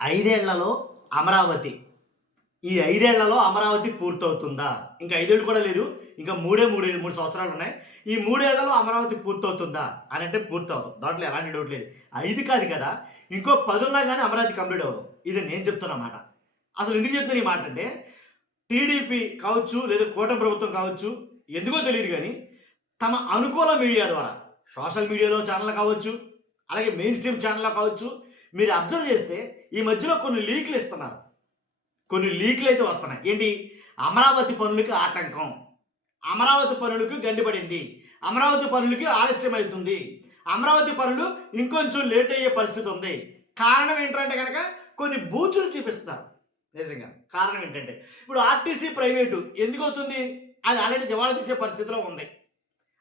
ఐదేళ్లలో అమరావతి. ఈ 5 ఏళ్లలో అమరావతి పూర్తవుతుందా? ఇంకా 5 ఏళ్ళు కూడా లేదు. ఇంకా 3 సంవత్సరాలున్నాయి. ఈ 3 ఏళ్లలో అమరావతి పూర్తవుతుందా అనంటే పూర్తవ్వదు. దాంట్లో ఎలాంటి డౌట్ లేదు. 5 కాదు కదా! ఇంకో 10 ఉన్నా గాని అమరావతి కంప్లీట్ అవ్వదు. ఇది నేను చెప్తున్న మాట. అసలు ఎందుకు చెప్తున్నాను ఈ మాట అంటే, టీడీపీ కావచ్చు, లేదా కూటమి ప్రభుత్వం కావచ్చు, ఎందుకో తెలీదు గానీ, తమ అనుకూల మీడియా ద్వారా, సోషల్ మీడియాలో ఛానెల్‌లు కావచ్చు, అలాగే మెయిన్ స్ట్రీమ్ ఛానెల్‌లో కావచ్చు, మీరు అబ్జర్వ్ చేస్తే ఈ మధ్యలో కొన్ని లీకులు ఇస్తున్నారు. కొన్ని లీకులైతే వస్తున్నాయి. ఏంటి? అమరావతి పనులకి ఆటంకం. అమరావతి పనులకు గండిపడింది. అమరావతి పనులకి ఆలస్యమవుతుంది. అమరావతి పనులు ఇంకొంచెం లేట్ అయ్యే పరిస్థితి ఉంది. కారణం ఏంటంటే గనక కొన్ని బూచులు చూపిస్తున్నారు. నిజంగా. కారణం ఏంటంటే ఇప్పుడు ఆర్టీసీ ప్రైవేటు ఎందుకవుతుంది? అది ఆల్రెడీ దివాళా తీసే పరిస్థితిలో ఉంది.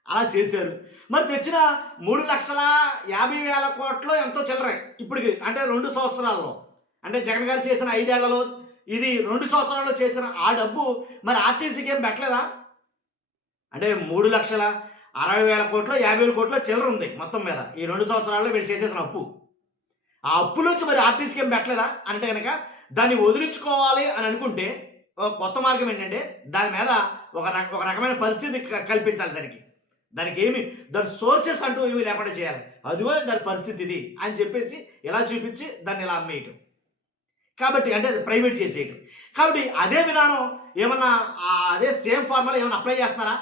అలా చేశారు. మరి తెచ్చిన 3,50,000 ఎంతో చిల్లరే ఇప్పటికి, అంటే 2 సంవత్సరాల్లో. అంటే జగన్ గారు చేసిన 5 ఏళ్లలో, ఇది 2 సంవత్సరాల్లో చేసిన ఆ డబ్బు మరి ఆర్టీసీకి ఏం పెట్టలేదా? అంటే 3,60,000 50,000 చిల్లర ఉంది మొత్తం మీద. ఈ 2 సంవత్సరాల్లో వీళ్ళు చేసేసిన అప్పు. ఆ అప్పు నుంచి మరి ఆర్టీసీకి ఏం పెట్టలేదా అంటే కనుక, దాన్ని వదిలించుకోవాలి అని అనుకుంటే కొత్త మార్గం ఏంటంటే దాని మీద ఒక రకమైన పరిస్థితి కల్పించాలి దానికి. దాని సోర్సెస్ అంటూ ఏమీ లేకుండా చేయాలి. అదిగో దాని పరిస్థితి ఇది అని చెప్పేసి ఇలా చూపించి దాన్ని ఇలా అమ్మేయటం. కాబట్టి అంటే అది ప్రైవేట్ చేసేయటం. కాబట్టి అదే విధానం ఏమన్నా అదే సేమ్ ఫార్ములా ఏమైనా అప్లై చేస్తున్నారా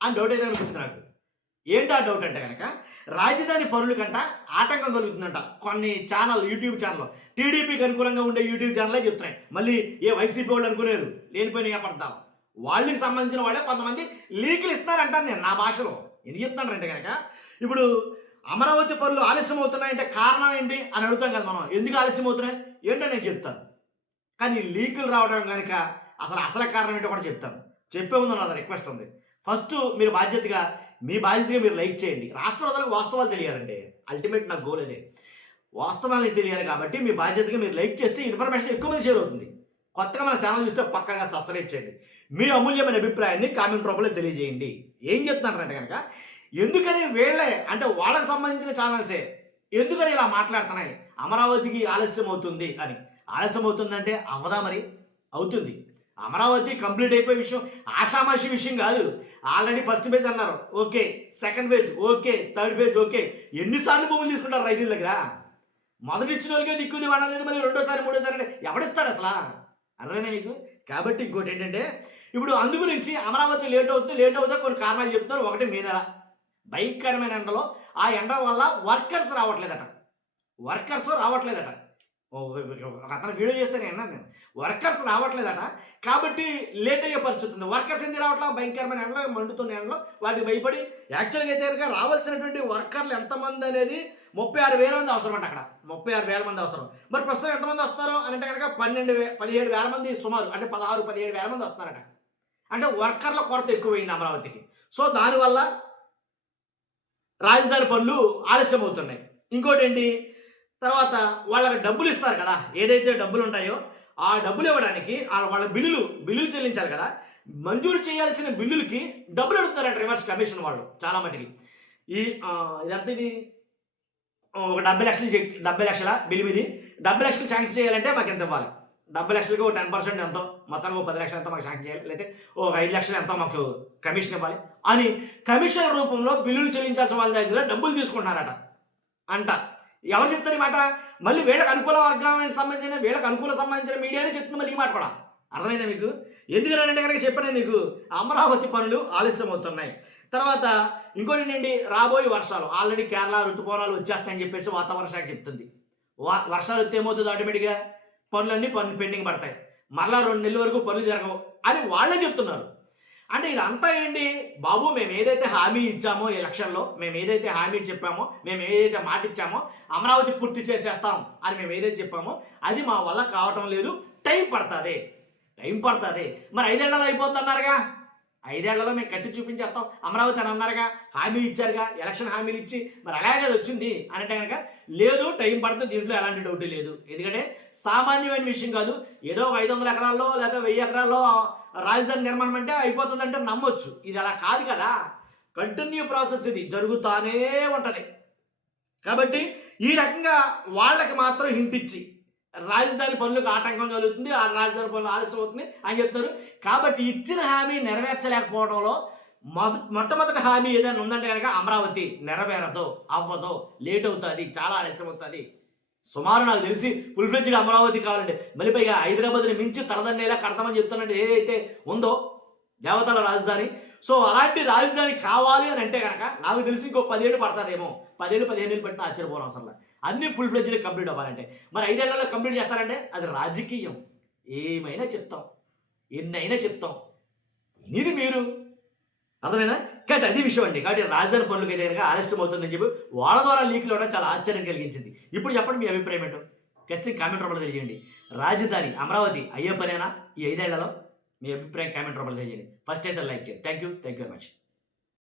అని డౌట్ అయితే అనిపించింది నాకు. ఏంటి ఆ డౌట్ అంటే కనుక, రాజధాని పనుల కంట ఆటంకం కలుగుతుందంట. కొన్ని ఛానల్, యూట్యూబ్ ఛానల్, టీడీపీకి అనుకూలంగా ఉండే యూట్యూబ్ ఛానలే చెప్తున్నాయి. మళ్ళీ ఏ వైసీపీ వాళ్ళు అనుకునేరు లేనిపోయిన ఏపడతాం. వాళ్ళకి సంబంధించిన వాళ్ళే కొంతమంది లీకులు ఇస్తున్నారంటాను నేను నా భాషలో. ఎందుకు చెప్తున్నానంటే కనుక, ఇప్పుడు అమరావతి పనులు ఆలస్యం అవుతున్నాయంటే కారణం ఏంటి అని అడుగుతాం కదా మనం. ఎందుకు ఆలస్యం అవుతున్నాయి ఏంటో నేను చెప్తాను. కానీ లీకులు రావడం కనుక అసలు కారణం ఏంటో కూడా చెప్తాను. చెప్పే ముందు నా రిక్వెస్ట్ ఉంది. ఫస్ట్ మీ బాధ్యతగా మీరు లైక్ చేయండి. రాష్ట్ర ప్రజలకు వాస్తవాలు తెలియాలండి. అల్టిమేట్ నా గోల్ అదే. వాస్తవాలు తెలియాలి కాబట్టి మీ బాధ్యతగా మీరు లైక్ చేస్తే ఇన్ఫర్మేషన్ ఎక్కువ మంది షేర్ అవుతుంది. కొత్తగా మన ఛానల్ చూస్తే పక్కాగా సబ్స్క్రైబ్ చేయండి. మీ అమూల్యమైన అభిప్రాయాన్ని కామెంట్ రూపంలో తెలియజేయండి. ఏం చెప్తున్నారంటే కనుక, ఎందుకని వీళ్ళే అంటే వాళ్ళకి సంబంధించిన ఛానల్సే ఎందుకని ఇలా మాట్లాడుతున్నాయి అమరావతికి ఆలస్యం అవుతుంది అని. ఆలస్యం అవుతుందంటే అవ్వదా? మరి అవుతుంది. అమరావతి కంప్లీట్ అయిపోయే విషయం ఆషామాషి విషయం కాదు. ఆల్రెడీ ఫస్ట్ ఫేజ్ అన్నారు, okay. Second phase okay. Third phase okay. ఎన్నిసార్లు భూములు తీసుకుంటారు రైతుల దగ్గర? మొదటి ఇచ్చిన వాళ్ళకే దిక్కుది వాడలేదు, మళ్ళీ రెండోసారి మూడోసారి అంటే ఎవడిస్తాడు అసలు? అర్థమైందా మీకు? కాబట్టి ఇంకోటి ఏంటంటే, ఇప్పుడు అందు గురించి అమరావతి లేట్ అవుతుందో కొన్ని కారణాలు చెప్తున్నారు. ఒకటి మే నెల భయంకరమైన ఎండలో, ఆ ఎండ వల్ల వర్కర్స్ రావట్లేదట. అతను వీడియో చేస్తే నేను వర్కర్స్ రావట్లేదట. కాబట్టి లేట్ అయ్యే పరిస్థితి ఉంది. వర్కర్స్ ఎందుకు రావట్లా? భయంకరమైన ఎండలో, మండుతున్న ఎండలో వాటికి భయపడి. యాక్చువల్గా అయితే కనుక రావాల్సినటువంటి వర్కర్లు ఎంతమంది అనేది 36,000 మంది అవసరం అంట. అక్కడ 36,000 మంది అవసరం. మరి ప్రస్తుతం ఎంతమంది వస్తారు అని అంటే కనుక 17,000 మంది సుమారు, అంటే 17,000 మంది వస్తున్నారట. అంటే వర్కర్ల కొరత ఎక్కువైంది అమరావతికి. సో దానివల్ల రాజధాని పనులు ఆలస్యం అవుతున్నాయి. ఇంకోటి ఏంటి, తర్వాత వాళ్ళకి డబ్బులు ఇస్తారు కదా, ఏదైతే డబ్బులు ఉంటాయో ఆ డబ్బులు ఇవ్వడానికి వాళ్ళ బిల్లులు చెల్లించాలి కదా. మంజూరు చేయాల్సిన బిల్లులకి డబ్బులు అడుగుతారంట రివర్స్ కమిషన్ వాళ్ళు చాలా మటుకి. ఇదంతా ఇది ఒక 70 లక్షల బిల్లు మీద 70 లక్షలు శాంక్షన్ చేయాలంటే మాకు ఎంత ఇవ్వాలి? 70 లక్షలకి ఒక 10% ఎంతో, మొత్తానికి 10 లక్షలు ఎంతో మాకు శాంక్షన్ చేయాలి, లేకపోతే ఒక 5 లక్షలు ఎంతో మాకు కమిషన్ ఇవ్వాలి అని కమిషన్ రూపంలో బిల్లులు చెల్లించాల్సిన వాళ్ళ దగ్గర డబ్బులు తీసుకుంటున్నారట అంట. ఎవరు చెప్తారు ఈ మాట? మళ్ళీ వీళ్ళకి అనుకూల వర్గానికి సంబంధించిన, వీళ్ళకి సంబంధించిన మీడియానే చెప్తుంది మళ్ళీ ఈ మాట కూడా. అర్థమైందా మీకు? ఎందుకంటే కనుక చెప్పాను మీకు, అమరావతి పనులు ఆలస్యం అవుతున్నాయి. తర్వాత ఇంకోటి ఏంటండి, రాబోయే వర్షాలు. ఆల్రెడీ కేరళ ఋతుపవనాలు వచ్చేస్తాయని చెప్పేసి వాతావరణ శాఖ చెప్తుంది. వర్షాలు వస్తే ఏమవుతుంది? ఆటోమేటిక్గా పనులన్నీ పెండింగ్ పడతాయి. మరలా 2 నెలల వరకు పనులు జరగవు అని వాళ్ళే చెప్తున్నారు. అంటే ఇదంతా ఏంటి బాబు? మేము ఏదైతే హామీ ఇచ్చామో ఎలక్షన్లో, మేము ఏదైతే హామీ చెప్పామో, మేము ఏదైతే మాట ఇచ్చామో అమరావతి పూర్తి చేసేస్తాం అని మేము ఏదైతే చెప్పామో అది మా వల్ల కావటం లేదు, టైం పడుతుంది. మరి 5 ఏళ్లలో అయిపోతున్నారుగా. 5 ఏళ్లలో మేము కట్టి చూపించేస్తాం అమరావతి అని అన్నారుగా, హామీ ఇచ్చారుగా, ఎలక్షన్ హామీలు ఇచ్చి. మరి అలాగే అది వచ్చింది అని అంటే కనుక లేదు, టైం పడుతుంది. దీంట్లో ఎలాంటి డౌట్ లేదు. ఎందుకంటే సామాన్యమైన విషయం కాదు. ఏదో 500 ఎకరాల్లో లేదా 1000 ఎకరాల్లో రాజధాని నిర్మాణం అంటే అయిపోతుందంటే నమ్మొచ్చు. ఇది అలా కాదు కదా. కంటిన్యూ ప్రాసెస్, ఇది జరుగుతూనే ఉంటుంది. కాబట్టి ఈ రకంగా వాళ్ళకి మాత్రం హింట్ ఇచ్చి రాజధాని పనులకు ఆటంకం కలుగుతుంది, ఆ రాజధాని పనులు ఆలస్యం అవుతుంది అని చెప్తున్నారు. కాబట్టి ఇచ్చిన హామీ నెరవేర్చలేకపోవడంలో మొట్టమొదటి హామీ ఏదైనా ఉందంటే కనుక అమరావతి నెరవేరదు, అవ్వదు, లేట్ అవుతుంది, చాలా ఆలస్యం అవుతుంది. సుమారు నాకు తెలిసి ఫుల్ ఫ్లెడ్జ్డ్ అమరావతి కావాలండి. మళ్ళీ పైగా హైదరాబాద్ని మించి తలదన్నేలా కడతామని చెప్తున్నట్టు ఏదైతే ఉందో దేవతల రాజధాని. సో అలాంటి రాజధాని కావాలి అని అంటే కనుక నాకు తెలిసి ఇంకో 10 ఏళ్ళు పడుతుందేమో. 10 ఏళ్ళు 15 ఏళ్ళు పట్టిన ఆశ్చర్యపోవడం అవసరం లేదు. అన్ని ఫుల్ ఫ్లెడ్జ్డ్ కంప్లీట్ అవ్వాలంటే. మరి 5 ఏళ్లలో కంప్లీట్ చేస్తారంటే అది రాజకీయం. ఏమైనా చెప్తాం, ఎన్నైనా చెప్తాం, ఇది మీరు అర్థమైందా? కాబట్టి అది విషయం అండి. కాబట్టి రాజధాని పనులకు అయితే కనుక ఆలస్యం అవుతుందని చెప్పి వాళ్ళ ద్వారా లీక్లు అవడం చాలా ఆశ్చర్యం కలిగించింది. ఇప్పుడు చెప్పండి మీ అభిప్రాయం ఏంటో ఖచ్చితంగా కామెంట్ రూపంలో తెలియజేయండి. రాజధాని అమరావతి అయ్యే పనేనా ఈ 5 ఏళ్లలో? మీ అభిప్రాయం కామెంట్ రూపంలో తెలియజేయండి. ఫస్ట్ అయితే లైక్ చేయండి. Thank you very much.